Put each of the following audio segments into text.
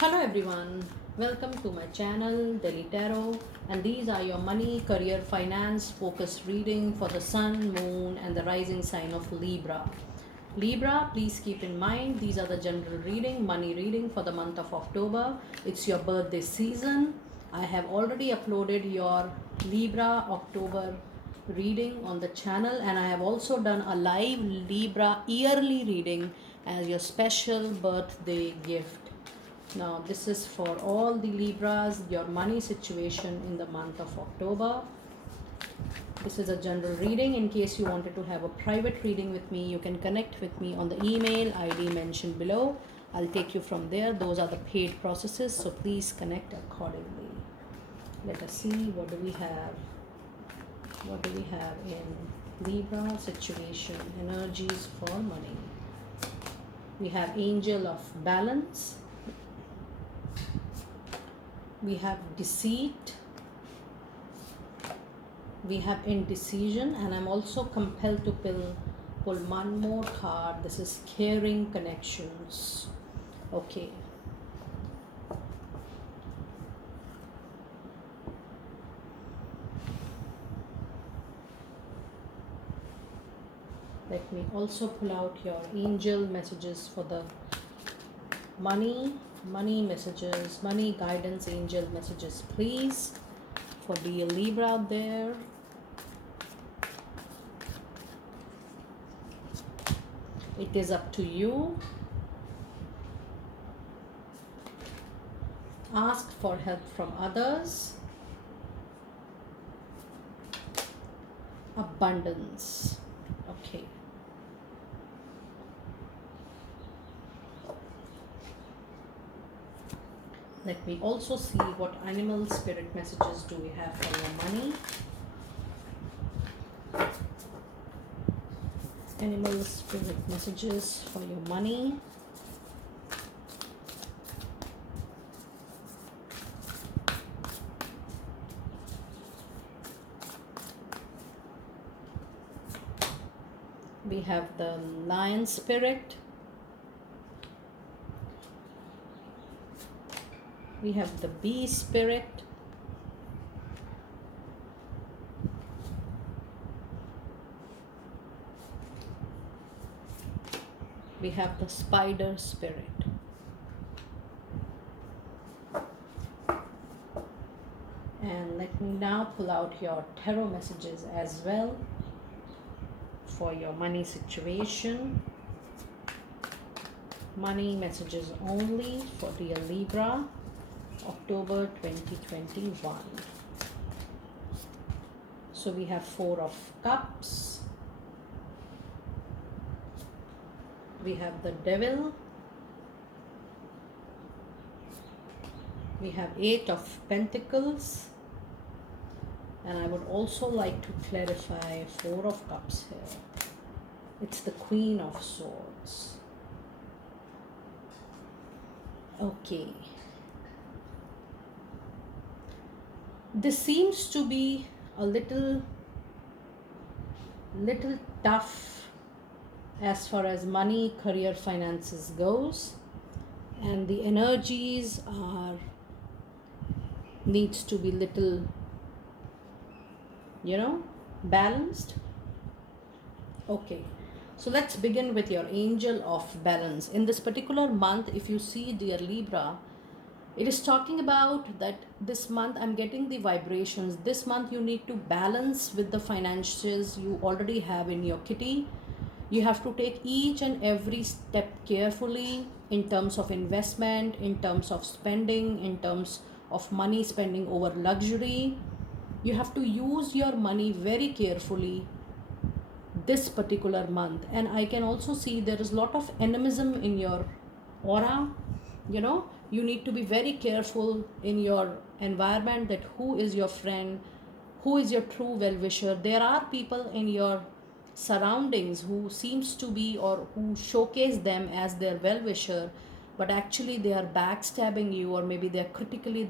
Hello everyone, welcome to my channel Delhi Tarot, and these are your money, career, finance focused reading for the sun, moon and the rising sign of Libra. Libra, please keep in mind these are the general reading, money reading for the month of October. It's your birthday season. I have already uploaded your Libra October reading on the channel, and I have also done a live Libra yearly reading as your special birthday gift. Now, this is for all the Libras, your money situation in the month of October. This is a general reading. In case you wanted to have a private reading with me, you can connect with me on the email ID mentioned below. I'll take you from there. Those are the paid processes, so please connect accordingly. Let us see what do we have. What do we have in Libra situation, energies for money? We have Angel of Balance. We have Deceit. We have Indecision, and I'm also compelled to pull one more card. This is Caring Connections. Okay. Let me also pull out your angel messages for the money messages, money guidance, angel messages, please, for the Libra out there. It is up to you. Ask for help from others. Abundance. Okay. Let me also see what animal spirit messages do we have for your money. Animal spirit messages for your money. We have the lion spirit. We have the bee spirit. We have the spider spirit. And let me now pull out your tarot messages as well for your money situation. Money messages only for the Libra, October 2021. So we have Four of Cups. We have the Devil. We have Eight of Pentacles. And I would also like to clarify Four of Cups here. It's the Queen of Swords. Okay. This seems to be a little tough as far as money, career, finances goes, and the energies are needs to be little balanced. Okay, so let's begin with your angel of balance. In this particular month, if you see, dear Libra, it is talking about that this month I'm getting the vibrations. This month you need to balance with the finances you already have in your kitty. You have to take each and every step carefully in terms of investment, in terms of spending, in terms of money spending over luxury. You have to use your money very carefully this particular month. And I can also see there is a lot of animism in your aura. You need to be very careful in your environment that who is your friend, who is your true well-wisher. There are people in your surroundings who seems to be, or who showcase them as their well-wisher, but actually they are backstabbing you, or maybe they are critically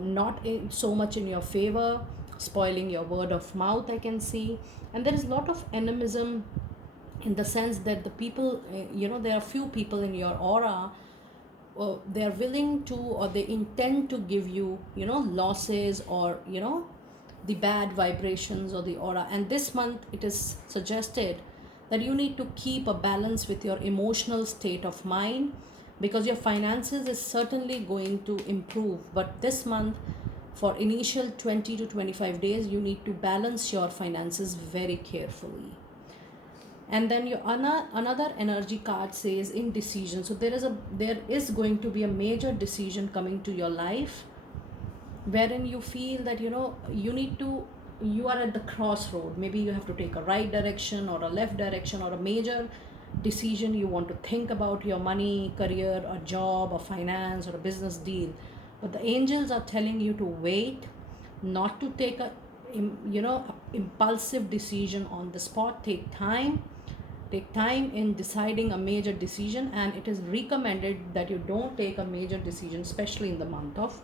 not so much in your favor, spoiling your word of mouth, I can see. And there is a lot of animism in the sense that the people, there are few people in your aura, they are willing to, or they intend to give you, losses, or the bad vibrations or the aura. And this month it is suggested that you need to keep a balance with your emotional state of mind, because your finances is certainly going to improve, but this month, for initial 20 to 25 days, you need to balance your finances very carefully. And then your another energy card says indecision. So there is going to be a major decision coming to your life, wherein you feel that you are at the crossroad. Maybe you have to take a right direction or a left direction, or a major decision. You want to think about your money, career, a job, or finance, or a business deal, but the angels are telling you to wait, not to take a impulsive decision on the spot. Take time in deciding a major decision, and it is recommended that you don't take a major decision, especially in the month of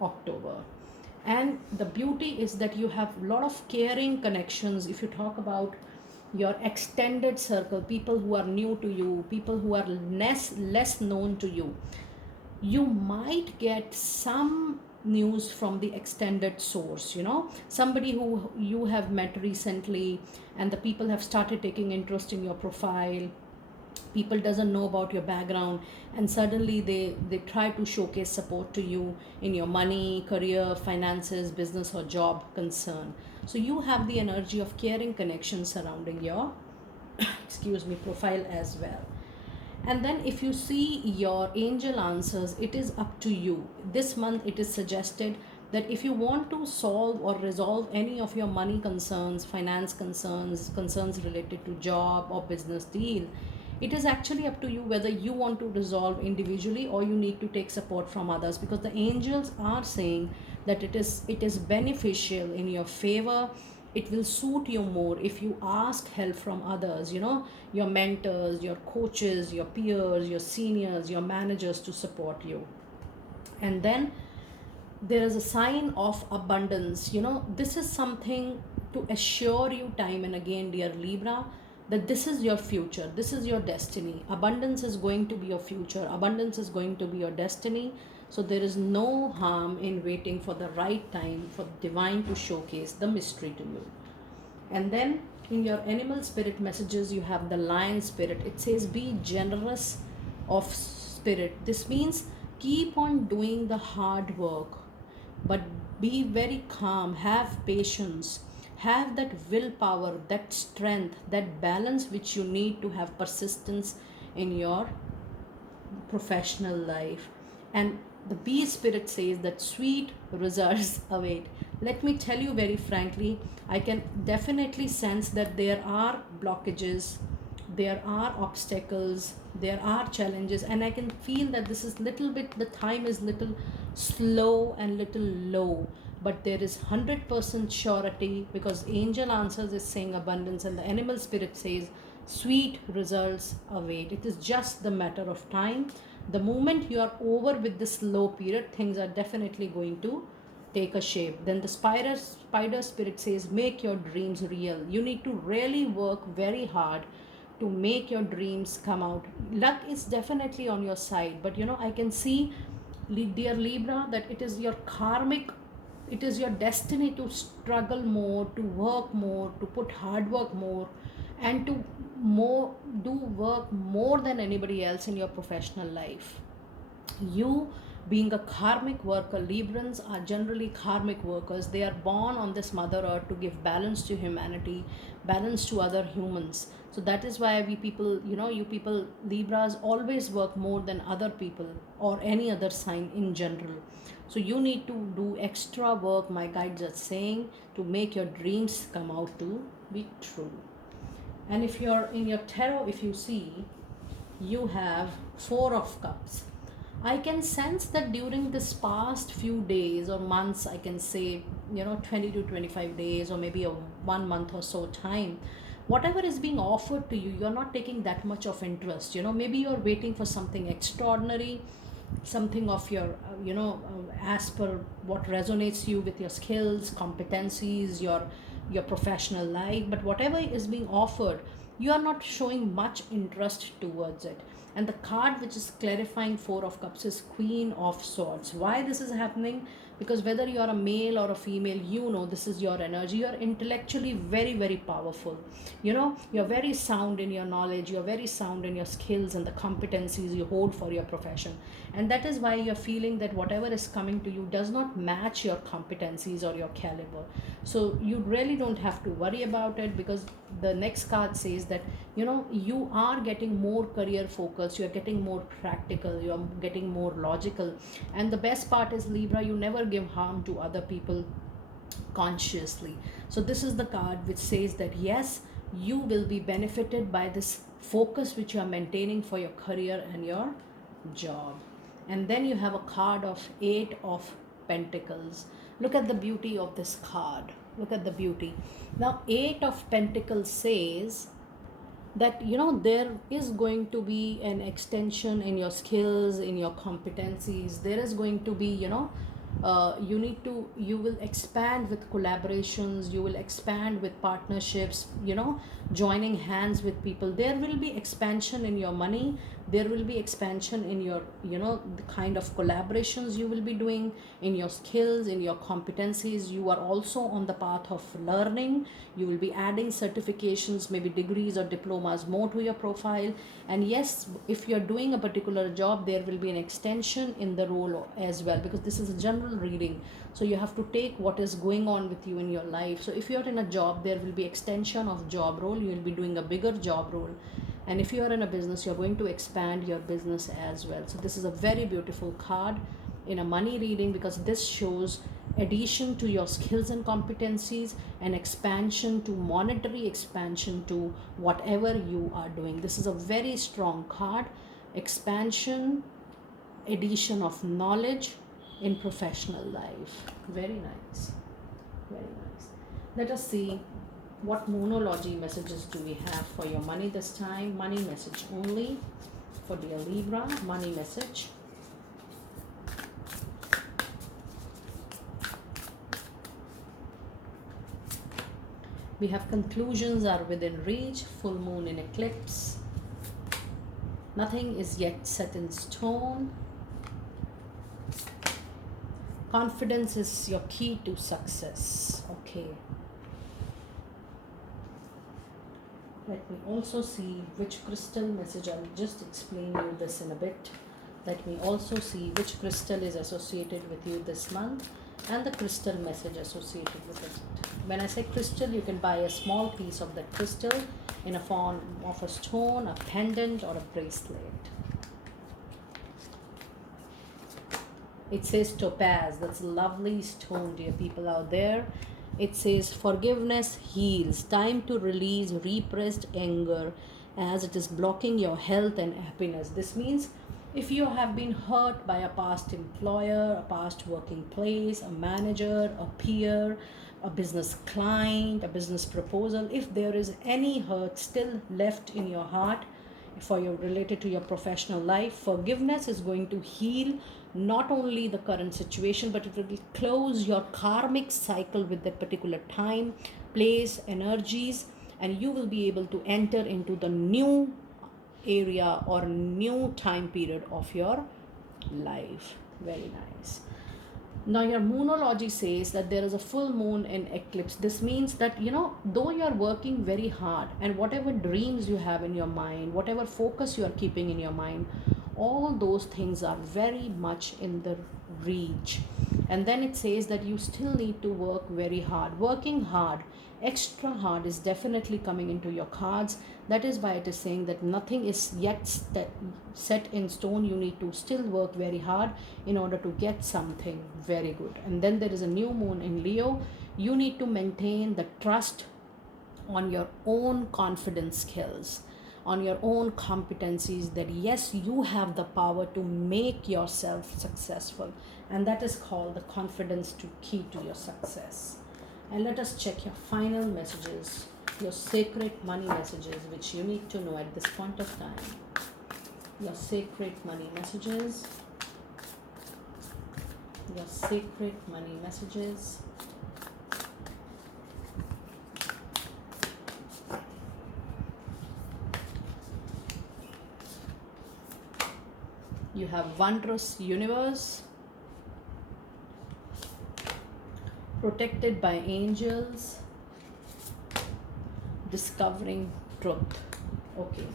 October. And the beauty is that you have a lot of caring connections. If you talk about your extended circle, people who are new to you, people who are less known to you, you might get some news from the extended source, somebody who you have met recently, and the people have started taking interest in your profile. People doesn't know about your background, and suddenly they try to showcase support to you in your money, career, finances, business, or job concern. So you have the energy of caring connections surrounding your excuse me, profile as well. And then if you see your angel answers, it is up to you. This month it is suggested that if you want to solve or resolve any of your money concerns, finance concerns, concerns related to job or business deal, it is actually up to you whether you want to resolve individually or you need to take support from others, because the angels are saying that it is beneficial in your favor. It will suit you more if you ask help from others, your mentors, your coaches, your peers, your seniors, your managers, to support you. And then there is a sign of abundance. This is something to assure you time and again, dear Libra, that this is your future, this is your destiny. Abundance is going to be your future, abundance is going to be your destiny. So there is no harm in waiting for the right time for divine to showcase the mystery to you. And then in your animal spirit messages, you have the lion spirit. It says, be generous of spirit. This means keep on doing the hard work, but be very calm, have patience, have that willpower, that strength, that balance which you need to have persistence in your professional life. And the bee spirit says that sweet results await. Let me tell you very frankly, I can definitely sense that there are blockages, there are obstacles, there are challenges, and I can feel that this is little bit, the time is little slow and little low, but there is 100% surety, because angel answers is saying abundance and the animal spirit says sweet results await. It is just the matter of time. The moment you are over with this low period, things are definitely going to take a shape. Then the spider spirit says, make your dreams real. You need to really work very hard to make your dreams come out. Luck is definitely on your side, but I can see, dear Libra, that it is your karmic, it is your destiny to struggle more, to work more, to put hard work more, and to do work more than anybody else in your professional life. You being a karmic worker, Librans are generally karmic workers. They are born on this mother earth to give balance to humanity, balance to other humans. So that is why we people, you people, Libras, always work more than other people or any other sign in general. So you need to do extra work, my guides are saying, to make your dreams come out to be true. And if you're in your tarot, if you see, you have Four of Cups. I can sense that during this past few days or months, I can say, 20 to 25 days or maybe a 1 month or so time, whatever is being offered to you, you're not taking that much of interest. Maybe you're waiting for something extraordinary, something of your, as per what resonates you with your skills, competencies, your professional life. But whatever is being offered, you are not showing much interest towards it. And the card which is clarifying Four of Cups is Queen of Swords. Why this is happening? Because whether you are a male or a female, you know this is your energy. You are intellectually very, very powerful. You know, you're very sound in your knowledge, you're very sound in your skills and the competencies you hold for your profession. And that is why you're feeling that whatever is coming to you does not match your competencies or your caliber. So you really don't have to worry about it, because the next card says that, you know, you are getting more career focused, you're getting more practical, you're getting more logical. And the best part is, Libra, you never give harm to other people consciously. So this is the card which says that yes, you will be benefited by this focus which you are maintaining for your career and your job. And then you have a card of Eight of Pentacles. Look at the beauty of this card. Look at the beauty. Now, Eight of Pentacles says that, you know, there is going to be an extension in your skills, in your competencies. There is going to be, you know, you will expand with collaborations, you will expand with partnerships, you know, joining hands with people. There will be expansion in your money, there will be expansion in your, you know, the kind of collaborations you will be doing, in your skills, in your competencies. You are also on the path of learning. You will be adding certifications, maybe degrees or diplomas more to your profile. And yes, if you're doing a particular job, there will be an extension in the role as well, because this is a general reading. So you have to take what is going on with you in your life. So if you're in a job, there will be extension of job role, you will be doing a bigger job role. And if you are in a business, you're going to expand your business as well. So this is a very beautiful card in a money reading, because this shows addition to your skills and competencies, and expansion to monetary expansion to whatever you are doing. This is a very strong card. Expansion, addition of knowledge in professional life. Very nice. Very nice. Let us see what moonology messages do we have for your money this time. Money message only for dear Libra. Money message. We have conclusions are within reach. Full moon in eclipse. Nothing is yet set in stone. Confidence is your key to success. Okay. Let me also see which crystal message. I'll just explain you this in a bit. Let me also see which crystal is associated with you this month, and the crystal message associated with it. When I say crystal, you can buy a small piece of that crystal in a form of a stone, a pendant, or a bracelet. It says topaz. That's a lovely stone, dear people out there. It says forgiveness heals. Time to release repressed anger, as it is blocking your health and happiness. This means if you have been hurt by a past employer, a past working place, a manager, a peer, a business client, a business proposal, if there is any hurt still left in your heart for your related to your professional life, forgiveness is going to heal not only the current situation, but it will close your karmic cycle with that particular time, place, energies, and you will be able to enter into the new area or new time period of your life. Very nice. Now your moonology says that there is a full moon in eclipse. This means that, you know, though you are working very hard, and whatever dreams you have in your mind, whatever focus you are keeping in your mind, all those things are very much in the reach. And then it says that you still need to work very hard. Working hard, extra hard, is definitely coming into your cards. That is why it is saying that nothing is yet set in stone. You need to still work very hard in order to get something very good. And then there is a new moon in Leo. You need to maintain the trust on your own confidence skills, on your own competencies, that yes, you have the power to make yourself successful. And that is called the confidence to key to your success. And let us check your final messages, your sacred money messages, which you need to know at this point of time. Your sacred money messages. Your sacred money messages. You have wondrous universe, protected by angels, discovering truth. Okay.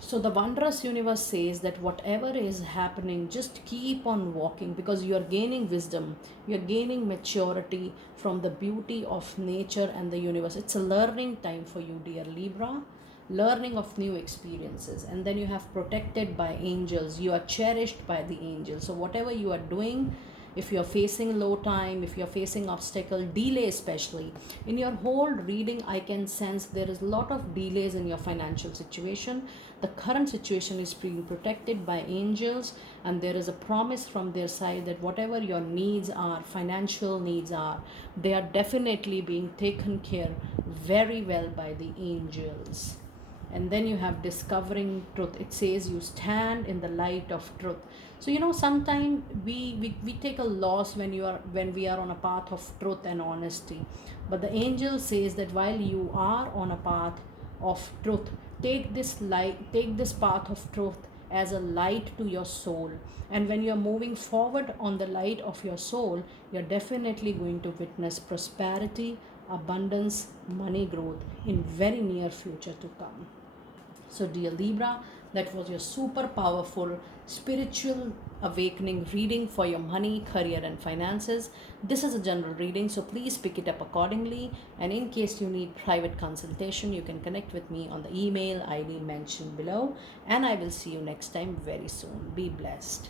So the wondrous universe says that whatever is happening, just keep on walking, because you are gaining wisdom, you are gaining maturity from the beauty of nature and the universe. It's a learning time for you, dear Libra, learning of new experiences. And then you have protected by angels, you are cherished by the angels. So whatever you are doing, if you're facing low time, if you're facing obstacle, delay especially, in your whole reading I can sense there is a lot of delays in your financial situation. The current situation is being protected by angels, and there is a promise from their side that whatever your needs are, financial needs are, they are definitely being taken care very well by the angels. And then you have discovering truth. It says you stand in the light of truth. So sometimes we take a loss when we are on a path of truth and honesty, but the angel says that while you are on a path of truth, take this path of truth as a light to your soul. And when you're moving forward on the light of your soul, you're definitely going to witness prosperity, abundance, money growth in very near future to come. So, dear Libra, that was your super powerful spiritual awakening reading for your money, career, and finances. This is a general reading, so please pick it up accordingly. And in case you need private consultation, you can connect with me on the email ID mentioned below. And I will see you next time very soon. Be blessed.